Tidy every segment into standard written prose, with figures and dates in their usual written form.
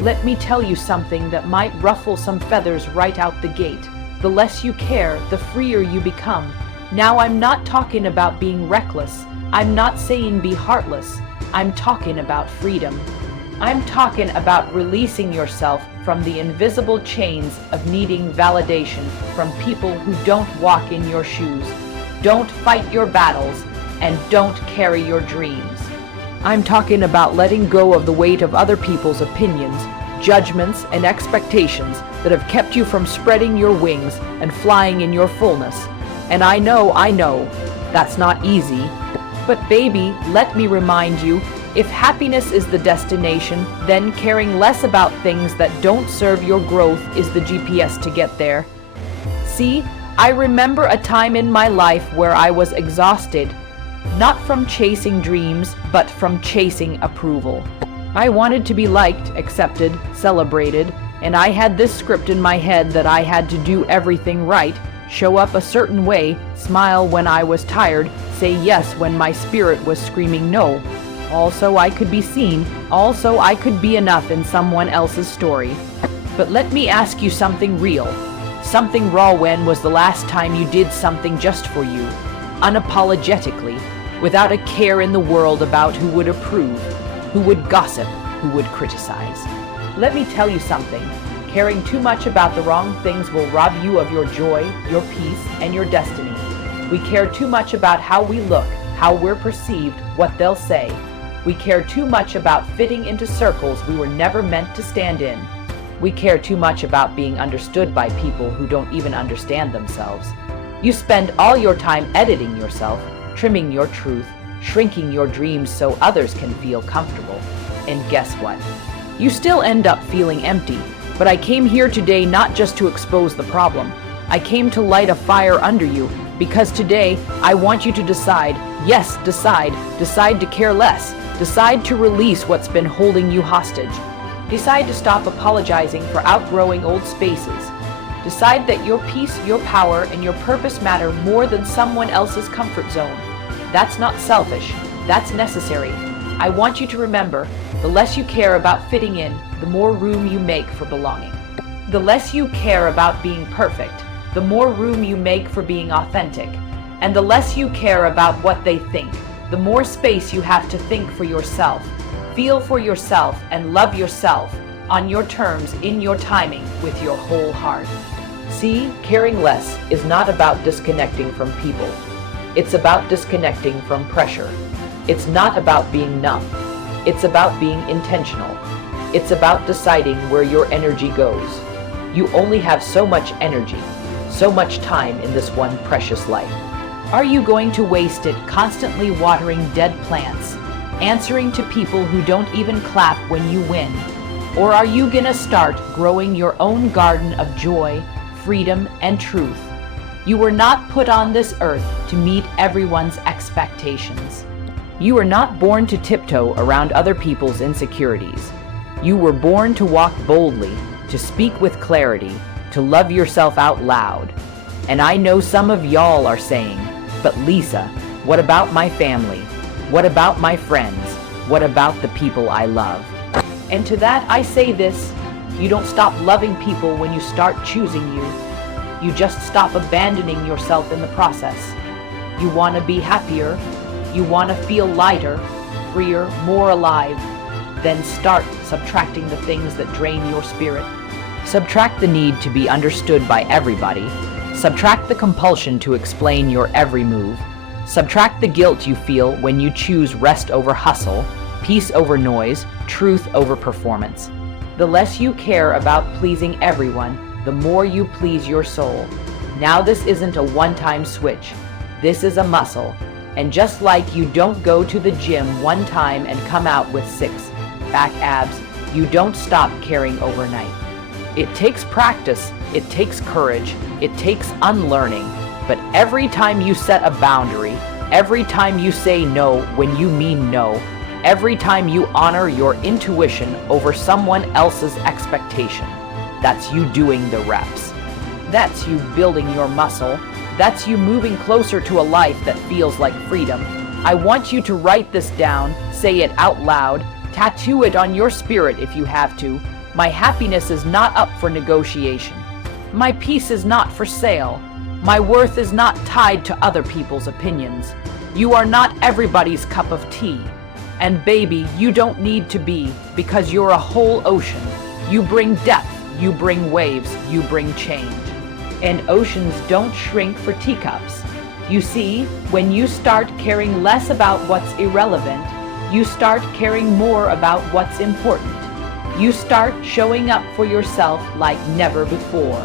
Let me tell you something that might ruffle some feathers right out the gate. The less you care, the freer you become. Now, I'm not talking about being reckless. I'm not saying be heartless. I'm talking about freedom. I'm talking about releasing yourself from the invisible chains of needing validation from people who don't walk in your shoes, don't fight your battles, and don't carry your dreams. I'm talking about letting go of the weight of other people's opinions, judgments, and expectations that have kept you from spreading your wings and flying in your fullness. And I know, that's not easy. But baby, let me remind you, if happiness is the destination, then caring less about things that don't serve your growth is the GPS to get there. See, I remember a time in my life where I was exhausted, not from chasing dreams, but from chasing approval. I wanted to be liked, accepted, celebrated, and I had this script in my head that I had to do everything right, show up a certain way, smile when I was tired, say yes when my spirit was screaming no. Also, I could be seen. Also, I could be enough in someone else's story. But let me ask you something real. Something raw. When was the last time you did something just for you? Unapologetically, without a care in the world about who would approve, who would gossip, who would criticize. Let me tell you something. Caring too much about the wrong things will rob you of your joy, your peace, and your destiny. We care too much about how we look, how we're perceived, what they'll say. We care too much about fitting into circles we were never meant to stand in. We care too much about being understood by people who don't even understand themselves. You spend all your time editing yourself, trimming your truth, shrinking your dreams so others can feel comfortable. And guess what? You still end up feeling empty. But I came here today not just to expose the problem. I came to light a fire under you, because today I want you to decide, yes, decide to care less. Decide to release what's been holding you hostage. Decide to stop apologizing for outgrowing old spaces. Decide that your peace, your power, and your purpose matter more than someone else's comfort zone. That's not selfish. That's necessary. I want you to remember, the less you care about fitting in, the more room you make for belonging. The less you care about being perfect, the more room you make for being authentic. And the less you care about what they think, the more space you have to think for yourself, feel for yourself, and love yourself on your terms, in your timing, with your whole heart. See, caring less is not about disconnecting from people. It's about disconnecting from pressure. It's not about being numb. It's about being intentional. It's about deciding where your energy goes. You only have so much energy, so much time in this one precious life. Are you going to waste it constantly watering dead plants, answering to people who don't even clap when you win? Or are you gonna start growing your own garden of joy, freedom, and truth? You were not put on this earth to meet everyone's expectations. You were not born to tiptoe around other people's insecurities. You were born to walk boldly, to speak with clarity, to love yourself out loud. And I know some of y'all are saying, but Lisa, what about my family? What about my friends? What about the people I love? And to that I say this, you don't stop loving people when you start choosing you. You just stop abandoning yourself in the process. You want to be happier. You want to feel lighter, freer, more alive. Then start subtracting the things that drain your spirit. Subtract the need to be understood by everybody. Subtract the compulsion to explain your every move. Subtract the guilt you feel when you choose rest over hustle, peace over noise, truth over performance. The less you care about pleasing everyone, the more you please your soul. Now this isn't a one-time switch. This is a muscle. And just like you don't go to the gym one time and come out with 6 back abs, you don't stop caring overnight. It takes practice, it takes courage, it takes unlearning. But every time you set a boundary, every time you say no when you mean no, every time you honor your intuition over someone else's expectation, that's you doing the reps. That's you building your muscle. That's you moving closer to a life that feels like freedom. I want you to write this down, say it out loud, tattoo it on your spirit if you have to. My happiness is not up for negotiation. My peace is not for sale. My worth is not tied to other people's opinions. You are not everybody's cup of tea. And baby, you don't need to be, because you're a whole ocean. You bring depth, you bring waves, you bring change. And oceans don't shrink for teacups. You see, when you start caring less about what's irrelevant, you start caring more about what's important. You start showing up for yourself like never before.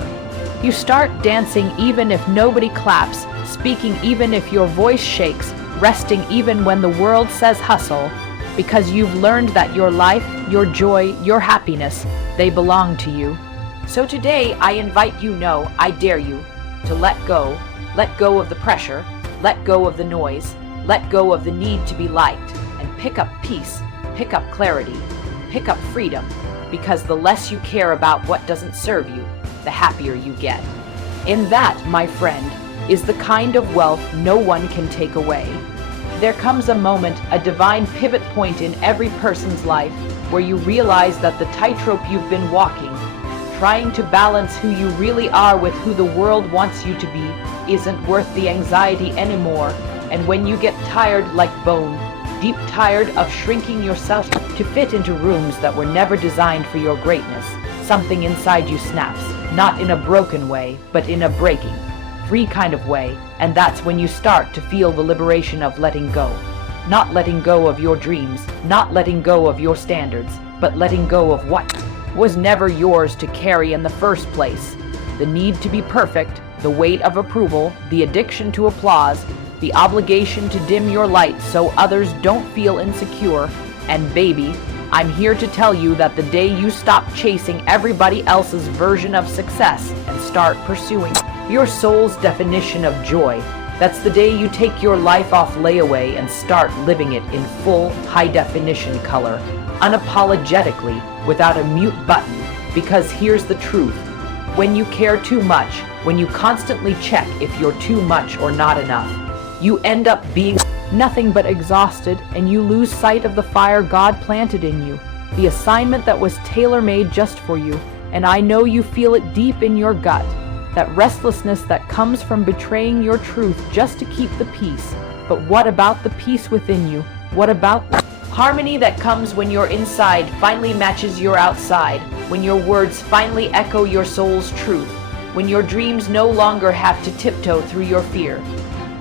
You start dancing even if nobody claps, speaking even if your voice shakes, resting even when the world says hustle, because you've learned that your life, your joy, your happiness, they belong to you. So today I invite you, no, I dare you, to let go of the pressure, let go of the noise, let go of the need to be liked, and pick up peace, pick up clarity, pick up freedom, because the less you care about what doesn't serve you, the happier you get. And that, my friend, is the kind of wealth no one can take away. There comes a moment, a divine pivot point in every person's life, where you realize that the tightrope you've been walking, trying to balance who you really are with who the world wants you to be, isn't worth the anxiety anymore. And when you get tired like bone, deep tired of shrinking yourself to fit into rooms that were never designed for your greatness, something inside you snaps, not in a broken way, but in a breaking, free kind of way. And that's when you start to feel the liberation of letting go. Not letting go of your dreams, not letting go of your standards, but letting go of what was never yours to carry in the first place. The need to be perfect, the weight of approval, the addiction to applause, the obligation to dim your light so others don't feel insecure. And baby, I'm here to tell you that the day you stop chasing everybody else's version of success and start pursuing your soul's definition of joy, that's the day you take your life off layaway and start living it in full, high-definition color, unapologetically, without a mute button. Because here's the truth. When you care too much, when you constantly check if you're too much or not enough, you end up being nothing but exhausted, and you lose sight of the fire God planted in you, the assignment that was tailor-made just for you. And I know you feel it deep in your gut, that restlessness that comes from betraying your truth just to keep the peace. But what about the peace within you? What about harmony that comes when your inside finally matches your outside, when your words finally echo your soul's truth, when your dreams no longer have to tiptoe through your fear?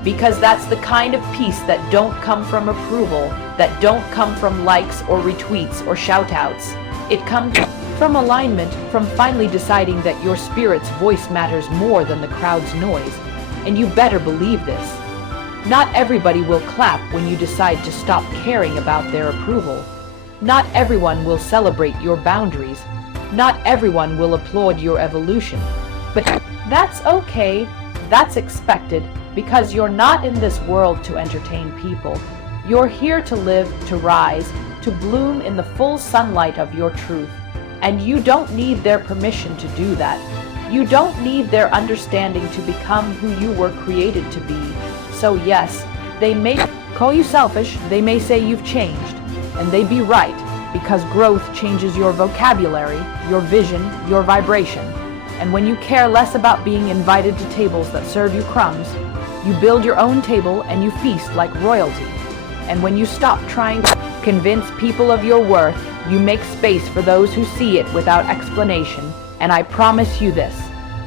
Because that's the kind of peace that don't come from approval, that don't come from likes or retweets or shout-outs. It comes from alignment, from finally deciding that your spirit's voice matters more than the crowd's noise. And you better believe this. Not everybody will clap when you decide to stop caring about their approval. Not everyone will celebrate your boundaries. Not everyone will applaud your evolution. But that's okay. That's expected, because you're not in this world to entertain people. You're here to live, to rise, to bloom in the full sunlight of your truth. And you don't need their permission to do that. You don't need their understanding to become who you were created to be. So yes, they may call you selfish, they may say you've changed, and they be right, because growth changes your vocabulary, your vision, your vibration. And when you care less about being invited to tables that serve you crumbs, you build your own table and you feast like royalty. And when you stop trying to convince people of your worth, you make space for those who see it without explanation. And I promise you this,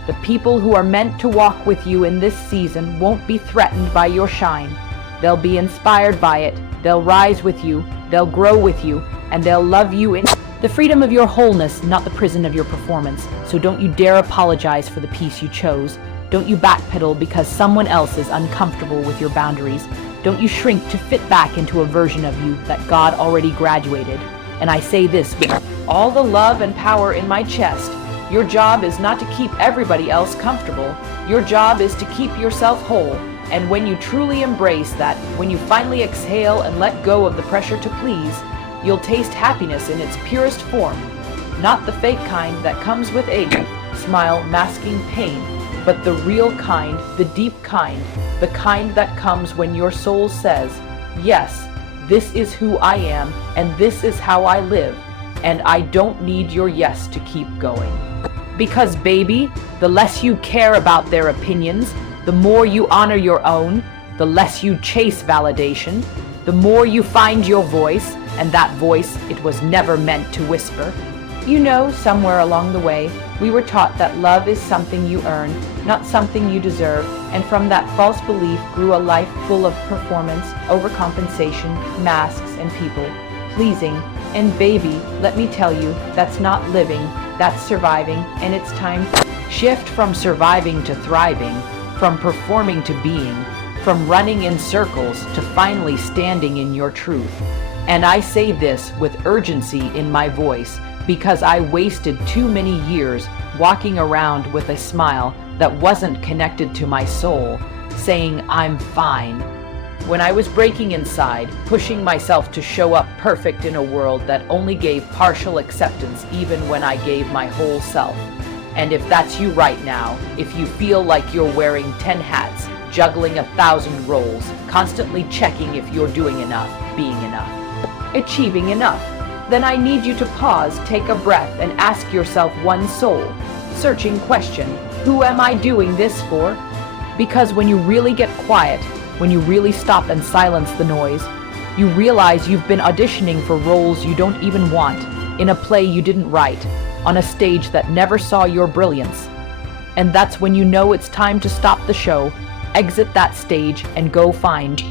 the people who are meant to walk with you in this season won't be threatened by your shine. They'll be inspired by it, they'll rise with you, they'll grow with you, and they'll love you in the freedom of your wholeness, not the prison of your performance. So don't you dare apologize for the peace you chose. Don't you backpedal because someone else is uncomfortable with your boundaries. Don't you shrink to fit back into a version of you that God already graduated. And I say this with all the love and power in my chest. Your job is not to keep everybody else comfortable. Your job is to keep yourself whole. And when you truly embrace that, when you finally exhale and let go of the pressure to please, you'll taste happiness in its purest form. Not the fake kind that comes with a smile masking pain, but the real kind, the deep kind, the kind that comes when your soul says, yes, this is who I am, and this is how I live. and I don't need your yes to keep going. Because baby, the less you care about their opinions, the more you honor your own, the less you chase validation, the more you find your voice, and that voice, it was never meant to whisper. You know, somewhere along the way, we were taught that love is something you earn, not something you deserve, and from that false belief grew a life full of performance, overcompensation, masks, and people pleasing. And baby, let me tell you, that's not living, that's surviving, and it's time to shift from surviving to thriving, from performing to being, from running in circles to finally standing in your truth. And I say this with urgency in my voice because I wasted too many years walking around with a smile that wasn't connected to my soul, saying I'm fine, when I was breaking inside, pushing myself to show up perfect in a world that only gave partial acceptance even when I gave my whole self. And if that's you right now, if you feel like you're wearing 10 hats, juggling 1,000 roles, constantly checking if you're doing enough, being enough, achieving enough, then I need you to pause, take a breath, and ask yourself one soul-searching question: who am I doing this for? Because when you really get quiet, when you really stop and silence the noise, you realize you've been auditioning for roles you don't even want, in a play you didn't write, on a stage that never saw your brilliance. And that's when you know it's time to stop the show, exit that stage, and go find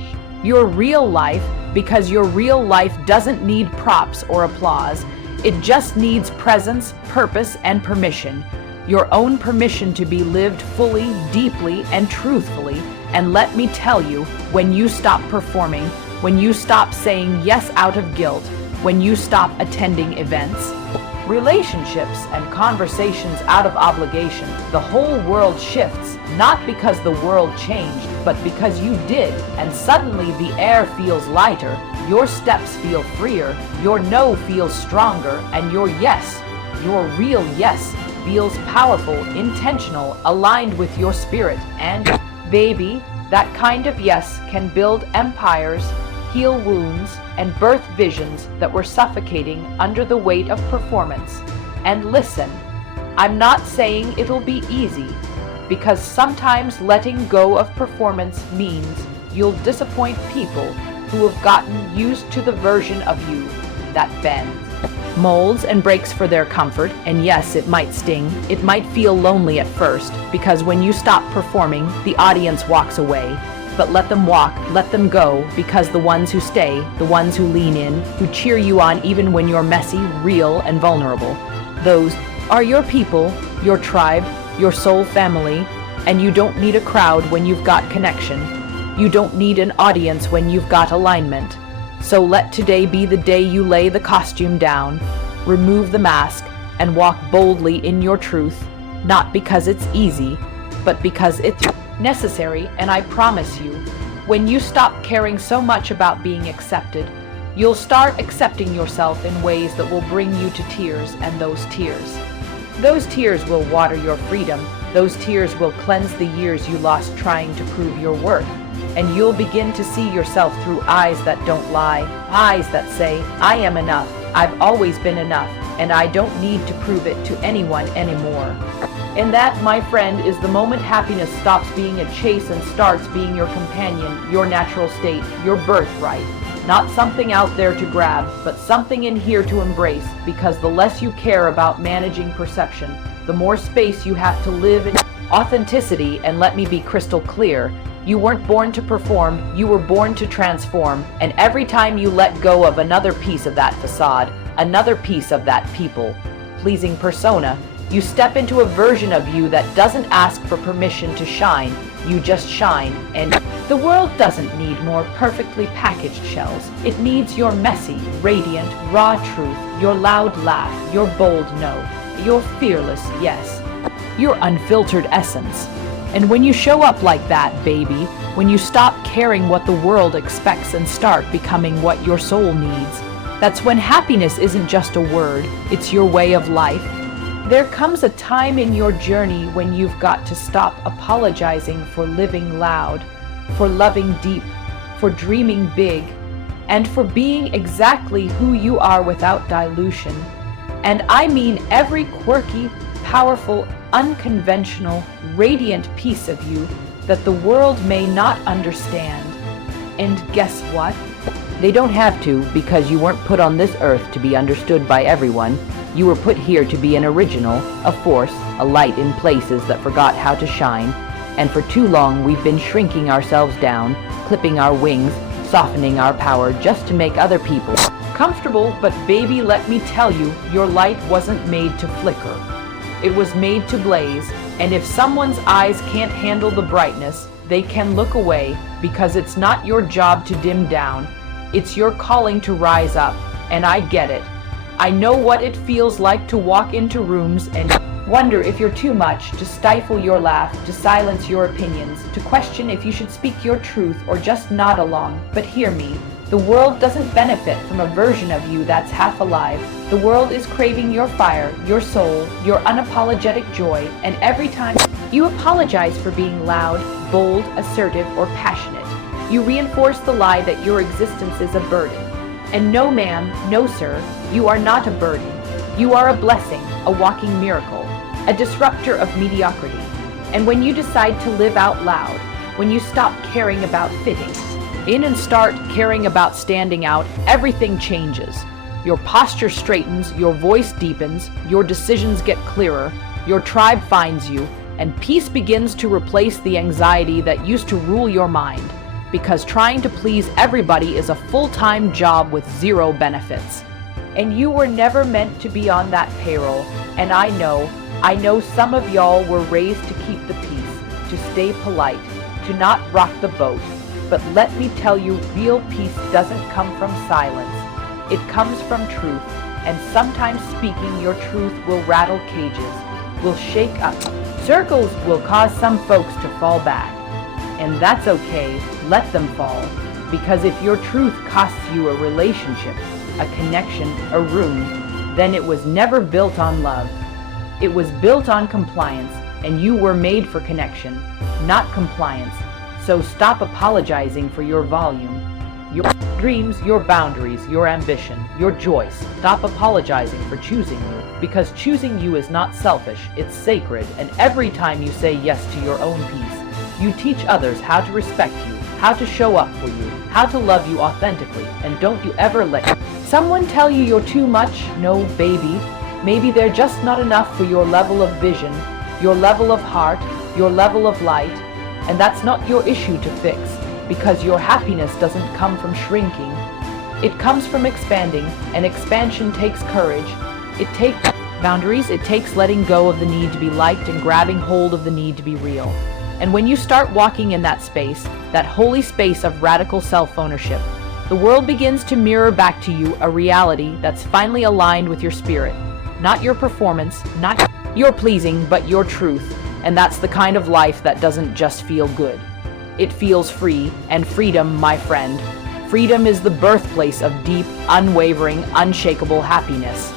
your real life, because your real life doesn't need props or applause. It just needs presence, purpose, and permission. Your own permission to be lived fully, deeply, and truthfully. And let me tell you, when you stop performing, when you stop saying yes out of guilt, when you stop attending events, relationships, and conversations out of obligation, the whole world shifts, not because the world changed, but because you did, and suddenly the air feels lighter, your steps feel freer, your no feels stronger, and your yes, your real yes, feels powerful, intentional, aligned with your spirit. And baby, that kind of yes can build empires, heal wounds, and birth visions that were suffocating under the weight of performance. And listen, I'm not saying it'll be easy, because sometimes letting go of performance means you'll disappoint people who have gotten used to the version of you that bends, molds, and breaks for their comfort. And yes, it might sting, it might feel lonely at first, because when you stop performing, the audience walks away. But let them walk, let them go, because the ones who stay, the ones who lean in, who cheer you on even when you're messy, real, and vulnerable, those are your people, your tribe, your soul family. And you don't need a crowd when you've got connection. You don't need an audience when you've got alignment. So let today be the day you lay the costume down, remove the mask, and walk boldly in your truth, not because it's easy, but because it's necessary. And I promise you, when you stop caring so much about being accepted, you'll start accepting yourself in ways that will bring you to tears. And those tears will water your freedom. Those tears will cleanse the years you lost trying to prove your worth. And you'll begin to see yourself through eyes that don't lie, eyes that say, I am enough, I've always been enough, and I don't need to prove it to anyone anymore. And that, my friend, is the moment happiness stops being a chase and starts being your companion, your natural state, your birthright. Not something out there to grab, but something in here to embrace, because the less you care about managing perception, the more space you have to live in authenticity. And let me be crystal clear, you weren't born to perform, you were born to transform. And every time you let go of another piece of that facade, another piece of that people-pleasing persona, you step into a version of you that doesn't ask for permission to shine. You just shine. And the world doesn't need more perfectly packaged shells. It needs your messy, radiant, raw truth, your loud laugh, your bold no, your fearless yes, your unfiltered essence. And when you show up like that, baby, when you stop caring what the world expects and start becoming what your soul needs, that's when happiness isn't just a word, it's your way of life. There comes a time in your journey when you've got to stop apologizing for living loud, for loving deep, for dreaming big, and for being exactly who you are without dilution. And I mean every quirky, powerful, unconventional, radiant piece of you that the world may not understand. And guess what? They don't have to, because you weren't put on this earth to be understood by everyone. You were put here to be an original, a force, a light in places that forgot how to shine. And for too long we've been shrinking ourselves down, clipping our wings, softening our power just to make other people comfortable. But baby, let me tell you, your light wasn't made to flicker. It was made to blaze, and if someone's eyes can't handle the brightness, they can look away, because it's not your job to dim down. It's your calling to rise up, and I get it. I know what it feels like to walk into rooms and wonder if you're too much, to stifle your laugh, to silence your opinions, to question if you should speak your truth or just nod along. But hear me, the world doesn't benefit from a version of you that's half alive. The world is craving your fire, your soul, your unapologetic joy, and every time you apologize for being loud, bold, assertive, or passionate, you reinforce the lie that your existence is a burden. And no ma'am, no sir, you are not a burden. You are a blessing, a walking miracle, a disruptor of mediocrity. And when you decide to live out loud, when you stop caring about fitting in and start caring about standing out, everything changes. Your posture straightens, your voice deepens, your decisions get clearer, your tribe finds you, and peace begins to replace the anxiety that used to rule your mind. Because trying to please everybody is a full-time job with zero benefits. And you were never meant to be on that payroll. And I know some of y'all were raised to keep the peace, to stay polite, to not rock the boat. But let me tell you, real peace doesn't come from silence. It comes from truth. And sometimes speaking your truth will rattle cages, will shake up. Circles will cause some folks to fall back. And that's okay, let them fall. Because if your truth costs you a relationship, a connection, a room, then it was never built on love. It was built on compliance, and you were made for connection, not compliance. So stop apologizing for your volume, your dreams, your boundaries, your ambition, your joy. Stop apologizing for choosing you, because choosing you is not selfish, it's sacred. And every time you say yes to your own peace, you teach others how to respect you, how to show up for you, how to love you authentically. And don't you ever let someone tell you you're too much. No, baby. Maybe they're just not enough for your level of vision, your level of heart, your level of light. And that's not your issue to fix, because your happiness doesn't come from shrinking. It comes from expanding, and expansion takes courage. It takes boundaries. It takes letting go of the need to be liked and grabbing hold of the need to be real. And when you start walking in that space, that holy space of radical self-ownership, the world begins to mirror back to you a reality that's finally aligned with your spirit. Not your performance, not your pleasing, but your truth. And that's the kind of life that doesn't just feel good. It feels free, and freedom, my friend. Freedom is the birthplace of deep, unwavering, unshakable happiness.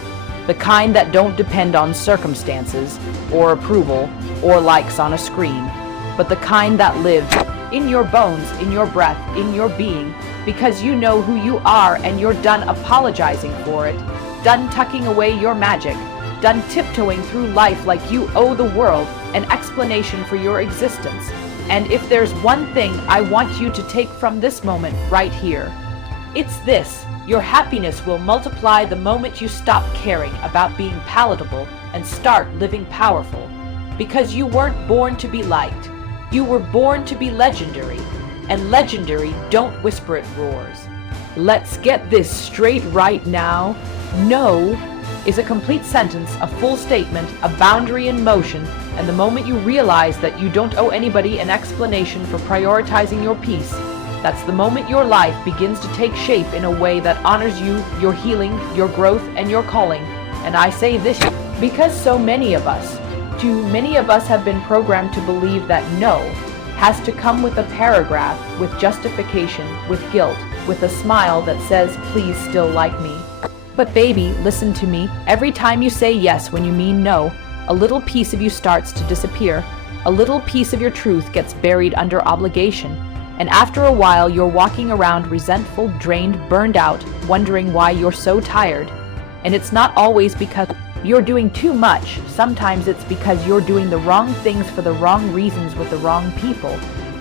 The kind that don't depend on circumstances, or approval, or likes on a screen, but the kind that lives in your bones, in your breath, in your being, because you know who you are and you're done apologizing for it, done tucking away your magic, done tiptoeing through life like you owe the world an explanation for your existence. And if there's one thing I want you to take from this moment right here, it's this: your happiness will multiply the moment you stop caring about being palatable and start living powerful. Because you weren't born to be liked. You were born to be legendary, and legendary don't whisper, it roars. Let's get this straight right now. No is a complete sentence, a full statement, a boundary in motion, and the moment you realize that you don't owe anybody an explanation for prioritizing your peace, that's the moment your life begins to take shape in a way that honors you, your healing, your growth, and your calling. And I say this because so many of us, too many of us, have been programmed to believe that no has to come with a paragraph, with justification, with guilt, with a smile that says, please still like me. But baby, listen to me. Every time you say yes when you mean no, a little piece of you starts to disappear. A little piece of your truth gets buried under obligation. And after a while, you're walking around resentful, drained, burned out, wondering why you're so tired. And it's not always because you're doing too much. Sometimes it's because you're doing the wrong things for the wrong reasons with the wrong people.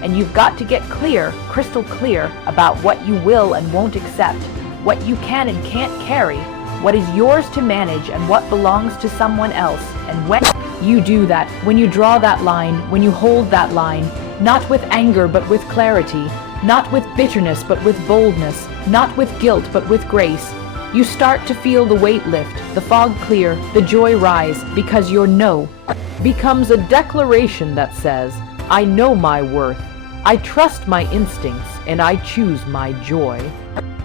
And you've got to get clear, crystal clear, about what you will and won't accept, what you can and can't carry, what is yours to manage and what belongs to someone else. And when you do that, when you draw that line, when you hold that line, not with anger but with clarity, not with bitterness but with boldness, not with guilt but with grace, you start to feel the weight lift, the fog clear, the joy rise, because your no becomes a declaration that says, I know my worth, I trust my instincts, and I choose my joy.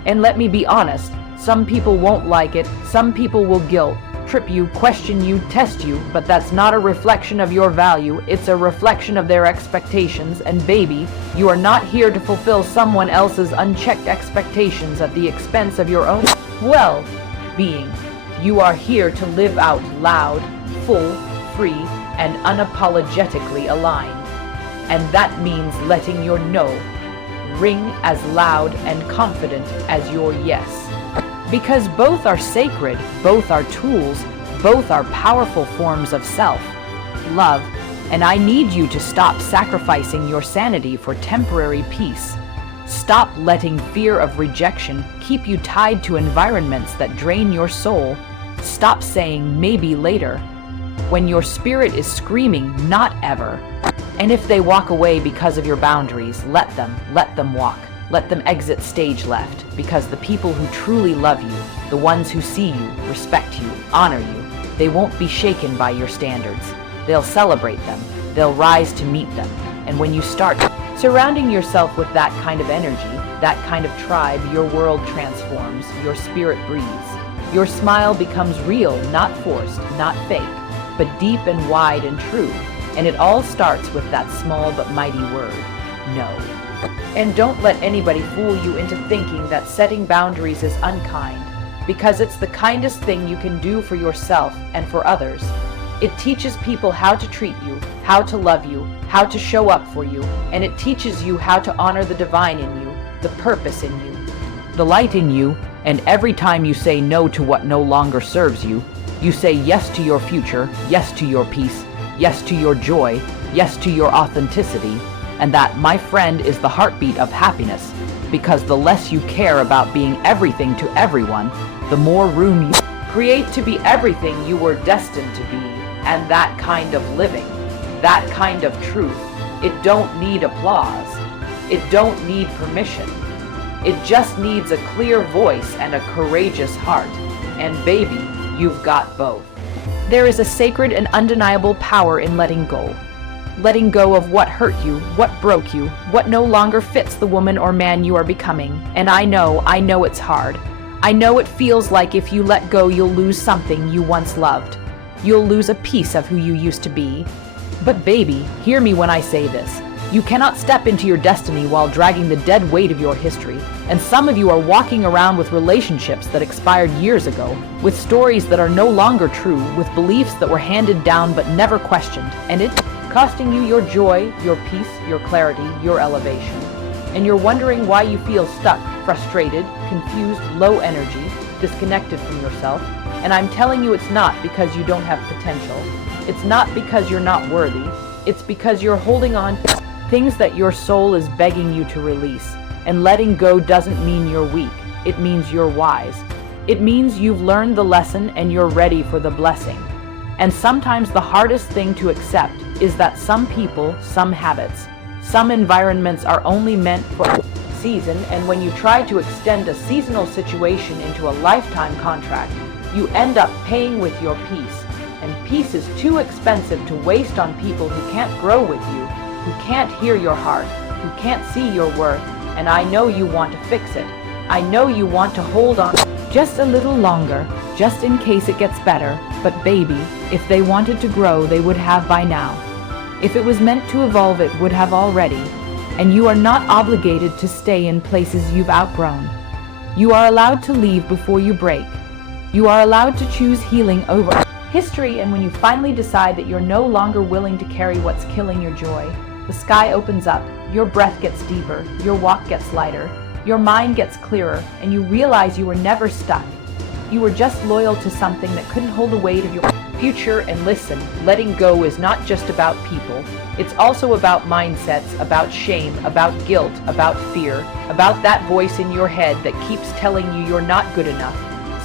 And let me be honest, some people won't like it, some people will guilt, trip you, question you, test you, but that's not a reflection of your value, it's a reflection of their expectations, and baby, you are not here to fulfill someone else's unchecked expectations at the expense of your own well-being. You are here to live out loud, full, free, and unapologetically aligned. And that means letting your no ring as loud and confident as your yes. Because both are sacred, both are tools, both are powerful forms of self-love, and I need you to stop sacrificing your sanity for temporary peace. Stop letting fear of rejection keep you tied to environments that drain your soul. Stop saying maybe later, when your spirit is screaming not ever. And if they walk away because of your boundaries, let them walk. Let them exit stage left, because the people who truly love you, the ones who see you, respect you, honor you, they won't be shaken by your standards. They'll celebrate them. They'll rise to meet them. And when you start surrounding yourself with that kind of energy, that kind of tribe, your world transforms, your spirit breathes. Your smile becomes real, not forced, not fake, but deep and wide and true. And it all starts with that small but mighty word, no. And don't let anybody fool you into thinking that setting boundaries is unkind, because it's the kindest thing you can do for yourself and for others. It teaches people how to treat you, how to love you, how to show up for you, and it teaches you how to honor the divine in you, the purpose in you, the light in you, and every time you say no to what no longer serves you, you say yes to your future, yes to your peace, yes to your joy, yes to your authenticity, and that, my friend, is the heartbeat of happiness, because the less you care about being everything to everyone, the more room you create to be everything you were destined to be. And that kind of living, that kind of truth, it don't need applause, it don't need permission, it just needs a clear voice and a courageous heart, and baby, you've got both. There is a sacred and undeniable power in letting go. Letting go of what hurt you, what broke you, what no longer fits the woman or man you are becoming. And I know it's hard. I know it feels like if you let go, you'll lose something you once loved. You'll lose a piece of who you used to be. But baby, hear me when I say this. You cannot step into your destiny while dragging the dead weight of your history. And some of you are walking around with relationships that expired years ago, with stories that are no longer true, with beliefs that were handed down but never questioned, and it's costing you your joy, your peace, your clarity, your elevation. And you're wondering why you feel stuck, frustrated, confused, low energy, disconnected from yourself. And I'm telling you, it's not because you don't have potential. It's not because you're not worthy. It's because you're holding on to things that your soul is begging you to release. And letting go doesn't mean you're weak. It means you're wise. It means you've learned the lesson and you're ready for the blessing. And sometimes the hardest thing to accept is that some people, some habits, some environments are only meant for a season, and when you try to extend a seasonal situation into a lifetime contract, you end up paying with your peace. And peace is too expensive to waste on people who can't grow with you, who can't hear your heart, who can't see your worth. And I know you want to fix it. I know you want to hold on just a little longer, just in case it gets better. But baby, if they wanted to grow, they would have by now. If it was meant to evolve, it would have already. And you are not obligated to stay in places you've outgrown. You are allowed to leave before you break. You are allowed to choose healing over history, and when you finally decide that you're no longer willing to carry what's killing your joy, the sky opens up, your breath gets deeper, your walk gets lighter, your mind gets clearer, and you realize you were never stuck. You were just loyal to something that couldn't hold the weight of your future. And listen, letting go is not just about people. It's also about mindsets, about shame, about guilt, about fear, about that voice in your head that keeps telling you you're not good enough,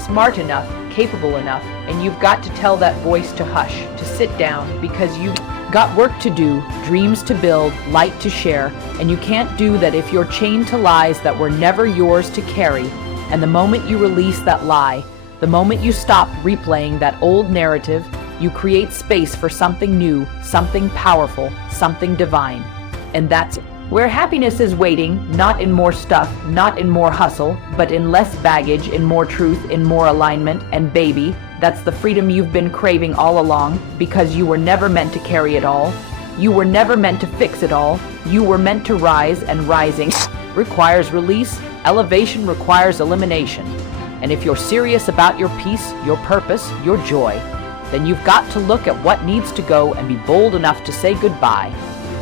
smart enough, capable enough, and you've got to tell that voice to hush, to sit down, because you've got work to do, dreams to build, light to share, and you can't do that if you're chained to lies that were never yours to carry. And the moment you release that lie, the moment you stop replaying that old narrative, you create space for something new, something powerful, something divine. And that's where happiness is waiting, not in more stuff, not in more hustle, but in less baggage, in more truth, in more alignment. And baby, that's the freedom you've been craving all along, because you were never meant to carry it all. You were never meant to fix it all. You were meant to rise, and rising requires release. Elevation requires elimination. And if you're serious about your peace, your purpose, your joy, then you've got to look at what needs to go and be bold enough to say goodbye,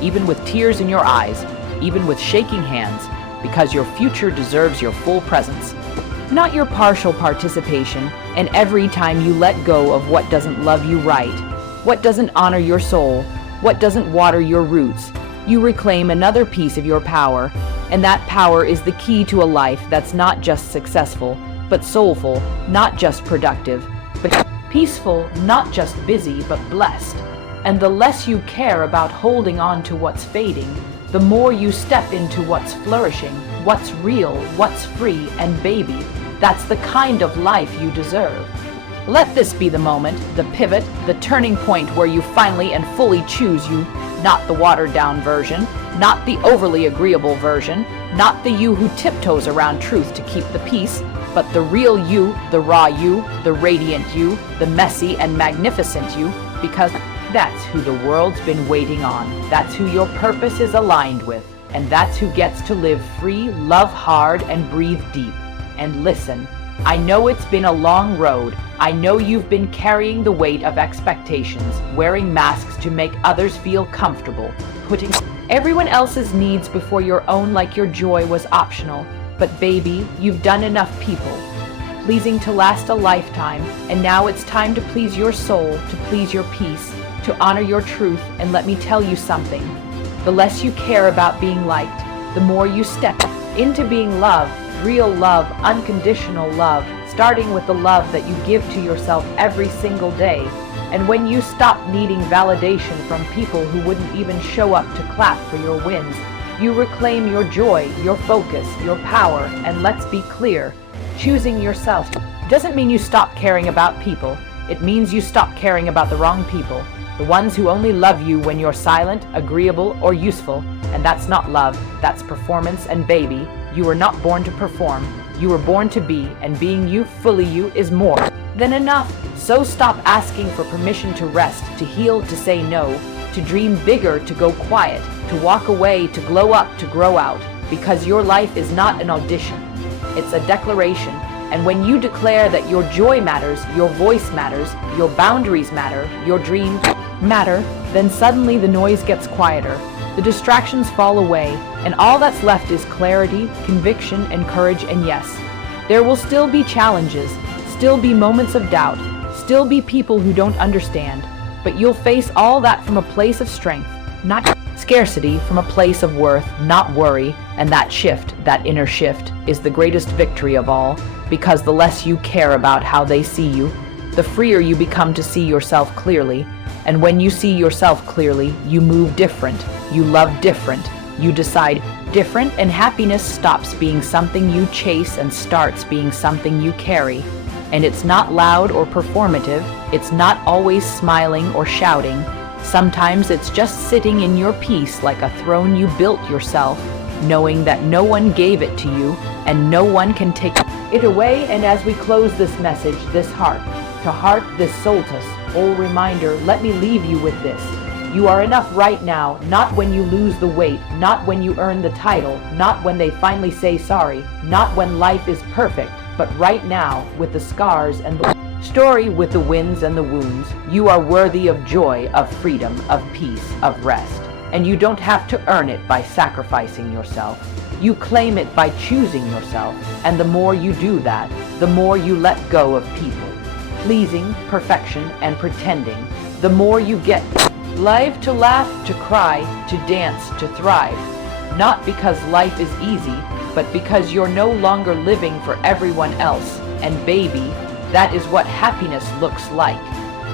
even with tears in your eyes, even with shaking hands, because your future deserves your full presence, not your partial participation. And every time you let go of what doesn't love you right, what doesn't honor your soul, what doesn't water your roots, you reclaim another piece of your power. And that power is the key to a life that's not just successful, but soulful, not just productive, but peaceful, not just busy, but blessed. And the less you care about holding on to what's fading, the more you step into what's flourishing, what's real, what's free. And baby, that's the kind of life you deserve. Let this be the moment, the pivot, the turning point where you finally and fully choose you, not the watered-down version, not the overly agreeable version, not the you who tiptoes around truth to keep the peace, but the real you, the raw you, the radiant you, the messy and magnificent you, because that's who the world's been waiting on. That's who your purpose is aligned with. And that's who gets to live free, love hard, and breathe deep. And listen, I know it's been a long road. I know you've been carrying the weight of expectations, wearing masks to make others feel comfortable, putting everyone else's needs before your own like your joy was optional. But baby, you've done enough people, pleasing to last a lifetime, and now it's time to please your soul, to please your peace, to honor your truth. And let me tell you something, the less you care about being liked, the more you step into being loved, real love, unconditional love, starting with the love that you give to yourself every single day. And when you stop needing validation from people who wouldn't even show up to clap for your wins, you reclaim your joy, your focus, your power. And let's be clear, choosing yourself doesn't mean you stop caring about people. It means you stop caring about the wrong people, the ones who only love you when you're silent, agreeable, or useful. And that's not love, that's performance. And baby, you were not born to perform. You were born to be, and being you, fully you, is more than enough. So stop asking for permission to rest, to heal, to say no, to dream bigger, to go quiet, to walk away, to glow up, to grow out, because your life is not an audition. It's a declaration. And when you declare that your joy matters, your voice matters, your boundaries matter, your dreams matter, then suddenly the noise gets quieter, the distractions fall away, and all that's left is clarity, conviction, and courage. And yes, there will still be challenges, still be moments of doubt, still be people who don't understand, but you'll face all that from a place of strength, not scarcity, from a place of worth, not worry. And that shift, that inner shift, is the greatest victory of all, because the less you care about how they see you, the freer you become to see yourself clearly. And when you see yourself clearly, you move different, you love different, you decide different, and happiness stops being something you chase and starts being something you carry. And it's not loud or performative, it's not always smiling or shouting. Sometimes it's just sitting in your peace like a throne you built yourself, knowing that no one gave it to you and no one can take it away. And as we close this message, this heart to heart, this solstice, old reminder, let me leave you with this. You are enough right now, not when you lose the weight, not when you earn the title, not when they finally say sorry, not when life is perfect, but right now, with the scars and the story, with the wins and the wounds. You are worthy of joy, of freedom, of peace, of rest. And you don't have to earn it by sacrificing yourself. You claim it by choosing yourself, and the more you do that, the more you let go of people, pleasing, perfection, and pretending. The more you get life to laugh, to cry, to dance, to thrive. Not because life is easy, but because you're no longer living for everyone else. And baby, that is what happiness looks like.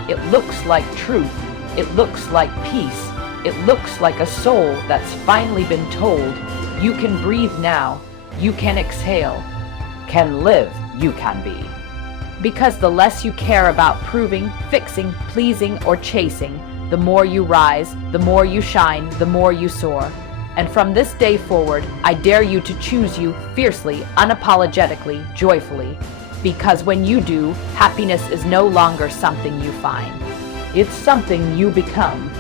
It looks like truth. It looks like peace. It looks like a soul that's finally been told, you can breathe now, you can exhale, can live, you can be. Because the less you care about proving, fixing, pleasing, or chasing, the more you rise, the more you shine, the more you soar. And from this day forward, I dare you to choose you fiercely, unapologetically, joyfully. Because when you do, happiness is no longer something you find. It's something you become.